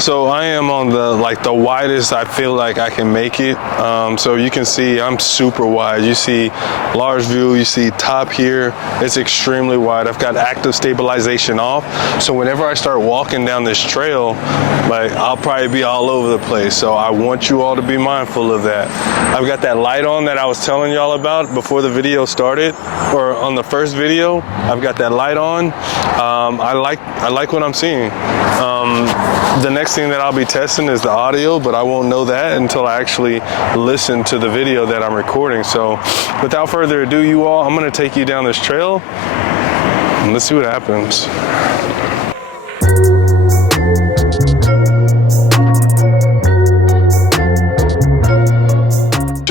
So I am on the widest I feel like I can make it. So you can see I'm super wide. You see large view, you see top here, it's extremely wide. I've got active stabilization off. So whenever I start walking down this trail, like I'll probably be all over the place. So I want you all to be mindful of that. I've got that light on that I was telling y'all about before the video started, or on the first video. I've got that light on. I like what I'm seeing. The next thing that I'll be testing is the audio, but I won't know that until I actually listen to the video that I'm recording. So without further ado, you all, I'm gonna take you down this trail and let's see what happens.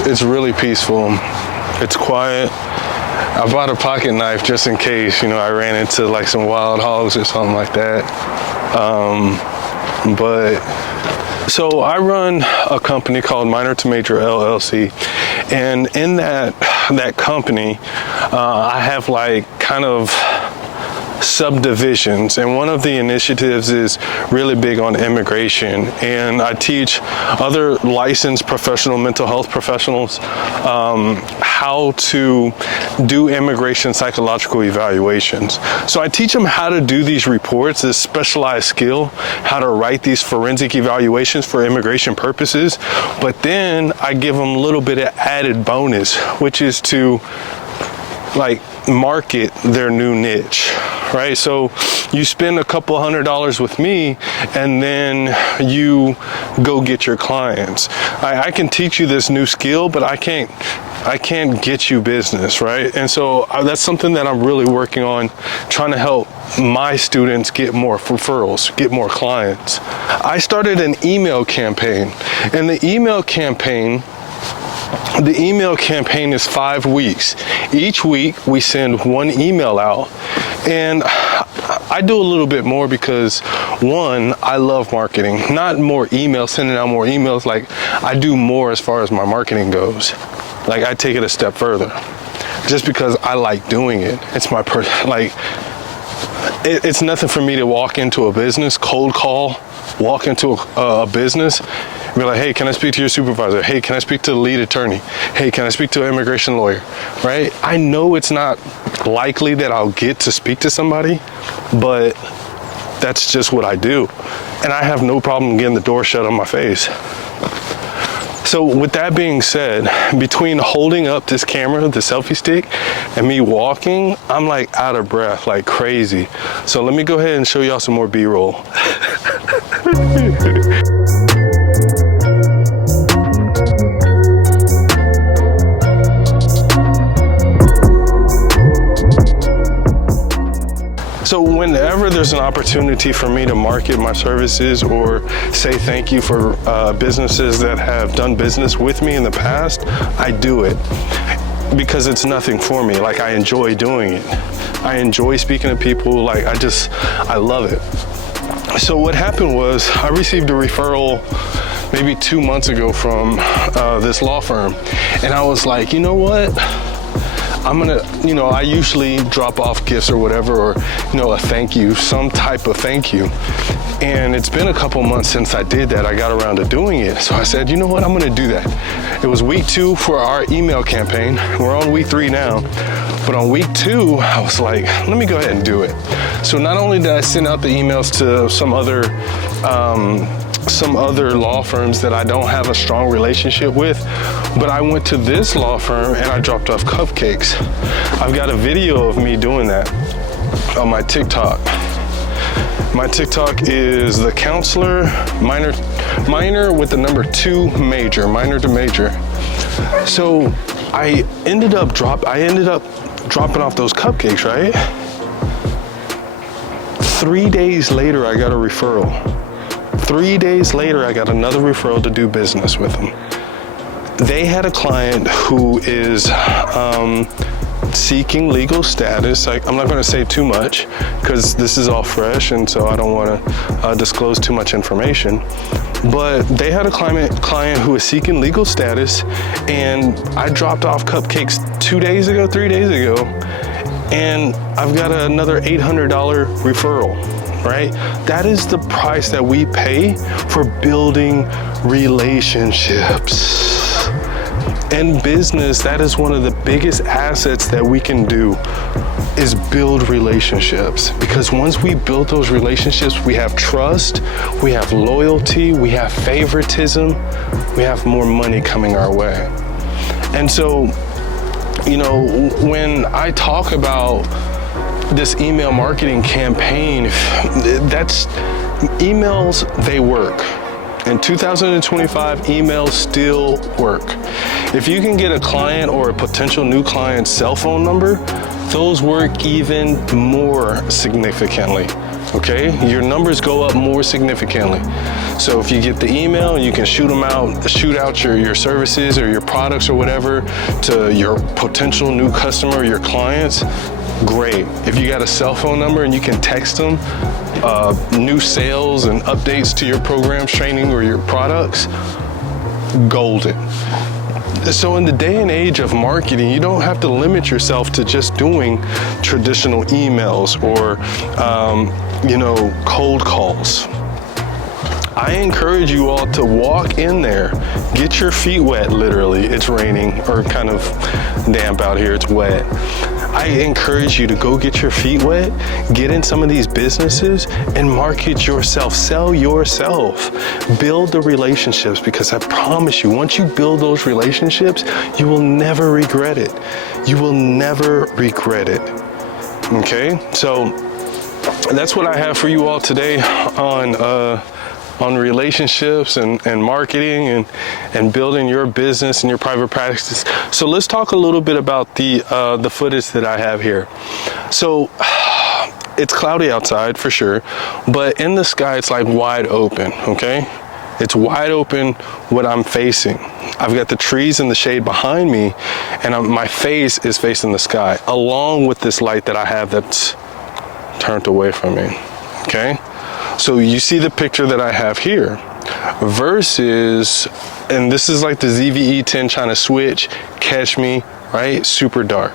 It's really peaceful. It's quiet. I bought a pocket knife just in case, you know, I ran into like some wild hogs or something like that. So I run a company called Minor to Major LLC, and in that company, I have like kind of subdivisions, and one of the initiatives is really big on immigration, and I teach other licensed professional mental health professionals how to do immigration psychological evaluations. So I teach them how to do these reports, this specialized skill, how to write these forensic evaluations for immigration purposes, but then I give them a little bit of added bonus, which is to like market their new niche, right? So you spend a couple $100s with me and then you go get your clients. I can teach you this new skill, but I can't get you business, right? And so that's something that I'm really working on, trying to help my students get more referrals, get more clients. I started an email campaign, and the email campaign is 5 weeks. Each week we send one email out, and I do a little bit more because, one, I love marketing. Not more emails, sending out more emails, like I do more as far as my marketing goes. Like I take it a step further just because I like doing it. It's my it's nothing for me to walk into a business, cold call, walk into a business, be like, hey, can I speak to your supervisor? Hey, can I speak to the lead attorney? Hey, can I speak to an immigration lawyer? Right? I know it's not likely that I'll get to speak to somebody, but that's just what I do. And I have no problem getting the door shut on my face. So with that being said, between holding up this camera, the selfie stick, and me walking, I'm like out of breath, like crazy. So let me go ahead and show y'all some more B-roll. So whenever there's an opportunity for me to market my services or say thank you for businesses that have done business with me in the past, I do it because it's nothing for me. Like I enjoy doing it. I enjoy speaking to people. Like I love it. So what happened was I received a referral maybe 2 months ago from this law firm. And I was like, you know what? I'm gonna, you know, I usually drop off gifts or whatever, or, you know, a thank you, some type of thank you. And it's been a couple months since I did that. I got around to doing it. So I said, you know what, I'm gonna do that. It was week 2 for our email campaign. We're on week 3 now. But on week 2, I was like, let me go ahead and do it. So not only did I send out the emails to some other law firms that I don't have a strong relationship with, but I went to this law firm and I dropped off cupcakes. I've got a video of me doing that on my TikTok. My TikTok is the counselor, minor with the number 2 major, minor to major. So I ended up dropping off those cupcakes, right? 3 days later, I got a referral. 3 days later, I got another referral to do business with them. They had a client who is seeking legal status. I'm not going to say too much because this is all fresh, and so I don't want to disclose too much information. But they had a client who was seeking legal status, and I dropped off cupcakes 3 days ago, and I've got another $800 referral. right? That is the price that we pay for building relationships. In business, that is one of the biggest assets that we can do, is build relationships. Because once we build those relationships, we have trust, we have loyalty, we have favoritism, we have more money coming our way. And so, you know, when I talk about this email marketing campaign, that's emails, they work. In 2025, emails still work. If you can get a client or a potential new client's cell phone number, those work even more significantly, okay? Your numbers go up more significantly. So if you get the email and you can shoot out your services or your products or whatever to your potential new customer or your clients, great. If you got a cell phone number and you can text them new sales and updates to your programs, training, or your products, golden. So in the day and age of marketing, you don't have to limit yourself to just doing traditional emails or, you know, cold calls. I encourage you all to walk in there, get your feet wet, literally. It's raining or kind of damp out here, it's wet. I encourage you to go get your feet wet, get in some of these businesses and market yourself, sell yourself, build the relationships, because I promise you, once you build those relationships, you will never regret it. You will never regret it, okay? So that's what I have for you all today on relationships and marketing and building your business and your private practice. So let's talk a little bit about the footage that I have here. So it's cloudy outside for sure, but in the sky it's like wide open, okay? It's wide open what I'm facing. I've got the trees and the shade behind me, and my face is facing the sky, along with this light that I have that's turned away from me, okay? So you see the picture that I have here versus, and this is like the ZV E10 trying to switch, catch me, right? Super dark,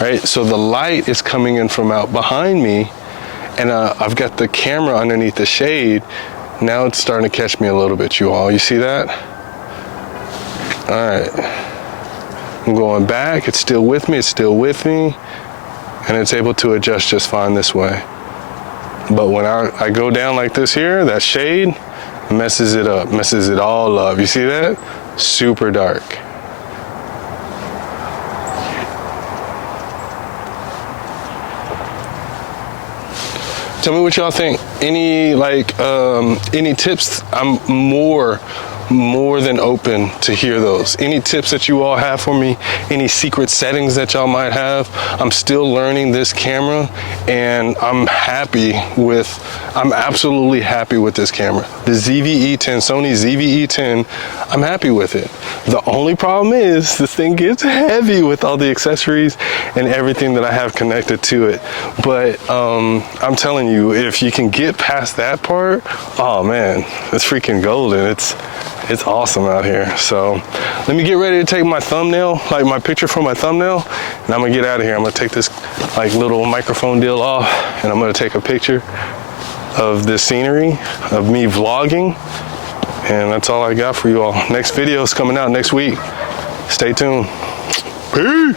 right? So the light is coming in from out behind me, and I've got the camera underneath the shade. Now it's starting to catch me a little bit, you all. You see that? All right. I'm going back. It's still with me. It's still with me. And it's able to adjust just fine this way. But when I go down like this here, that shade messes it up, messes it all up. You see that? Super dark. Tell me what y'all think. Any any tips? I'm more than open to hear those. Any tips that you all have for me? Any secret settings that y'all might have? I'm still learning this camera, and I'm absolutely happy with this camera. The ZV E10, Sony ZV E10, I'm happy with it. The only problem is this thing gets heavy with all the accessories and everything that I have connected to it. But I'm telling you, if you can get past that part, oh man, it's freaking golden. It's awesome out here. So let me get ready to take my thumbnail, like my picture for my thumbnail, and I'm gonna get out of here. I'm gonna take this like little microphone deal off, and I'm gonna take a picture of this scenery, of me vlogging, and that's all I got for you all. Next video is coming out next week. Stay tuned. Peace.